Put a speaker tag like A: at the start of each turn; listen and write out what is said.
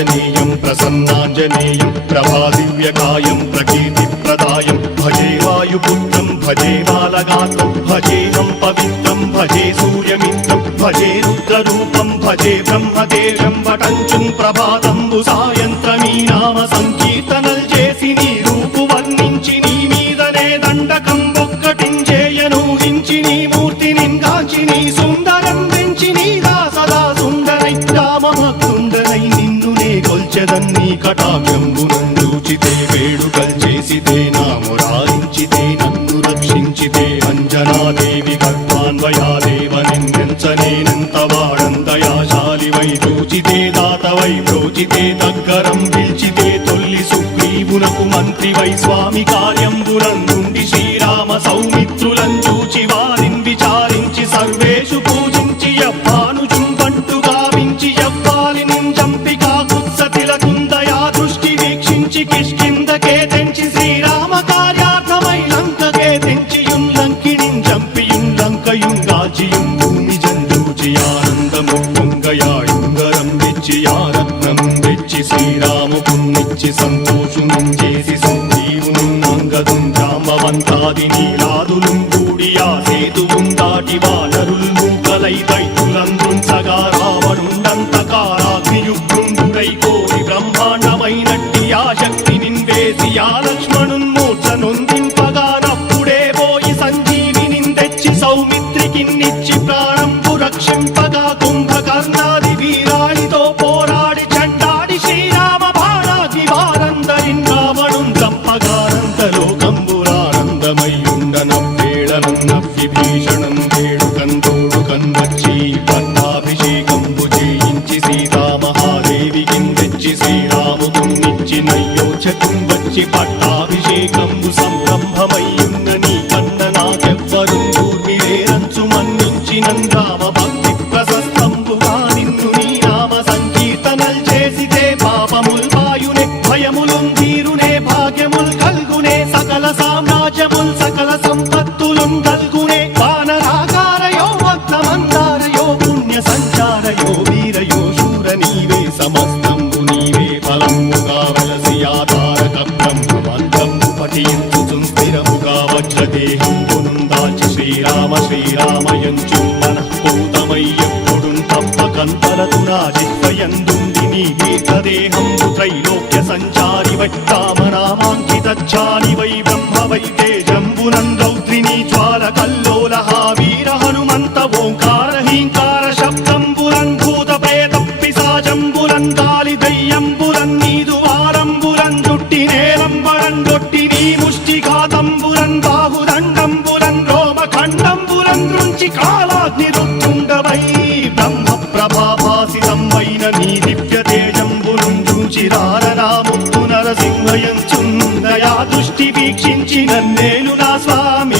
A: శ్రీయాంజనేయం ప్రసన్నాంజనేయం ప్రభాదివ్యకాయం ప్రకీర్తిప్రదాయం. భజే వాయుపుత్రం భజే బాలగాత్రం భజేహం పవిత్రం భజే సూర్యమిత్రం భజే రుద్రరూపం భజే బ్రహ్మదేవం వటంచుం ప్రభాతంబు సాయంత్రమీ నామ సంకీర్తనల్ చేసి నీ రూపు వర్ణించి నీ మీదనే దండకం ఒక్కటించేయను హించి నీ మూర్తి నింగాచి నీ సుందరం నే కొల్చెదన్ని కటాక్షంబునందూచితే వేడుకల్ చేసితే నా మురారించితే నన్ను రక్షించితే అంజనాదేవి గర్భాన్వయాదేవ వాడంతయాశాలి వై చూచితే దాతవై ప్రోచితే దగ్గరం పిలిచితే తొల్లి సుగ్రీవునకు మంత్రివై స్వామి కార్యంబునందుండి శ్రీరామ సౌమిత్రులందు శ్రీరాముకున్నిచ్చి సంతోషుం చేసి సంజీవును అంగదుం జాంబవంతాది నీలాదులు కూడి ఆ సేతువుం దాటి వానరులు మూకలై లోకంబురానందమయ్యుండన విభీషణం వేడుకందోడు కన్వచ్చి పట్టాభిషేకంబు చేయించి సీతామహాదేవికి తెచ్చి శ్రీరాముకున్నిచ్చి నయ్యోచకం వచ్చి పట్టాభిషేకంబు సంరంభమయ్యున్న నీ కన్న నాకెవ్వరు దూర్మిరేరంచు మన్నించినందామ భక్తి ఫలముగా వలసి ఆధారక బ్రహ్మమంత్రము పఠించుచుం స్థిరముగా వజ్రదేహం పునుందాచి శ్రీరామ శ్రీరామయంచు మనఃపూతమయ్యప్పుడు తప్పకంతరతు నా జిత్వయందుండి నీ దీర్ఘదేహంబు త్రైలోక్య సంచారి వై రామనామాంకితాని వై బ్రహ్మ వై తేజంబునం రౌద్రిని జ్వాల కల్లోల వీర హనుమంత ఓంకారహీంక దృష్టి వీక్షించి నన్నేలు నా స్వామి.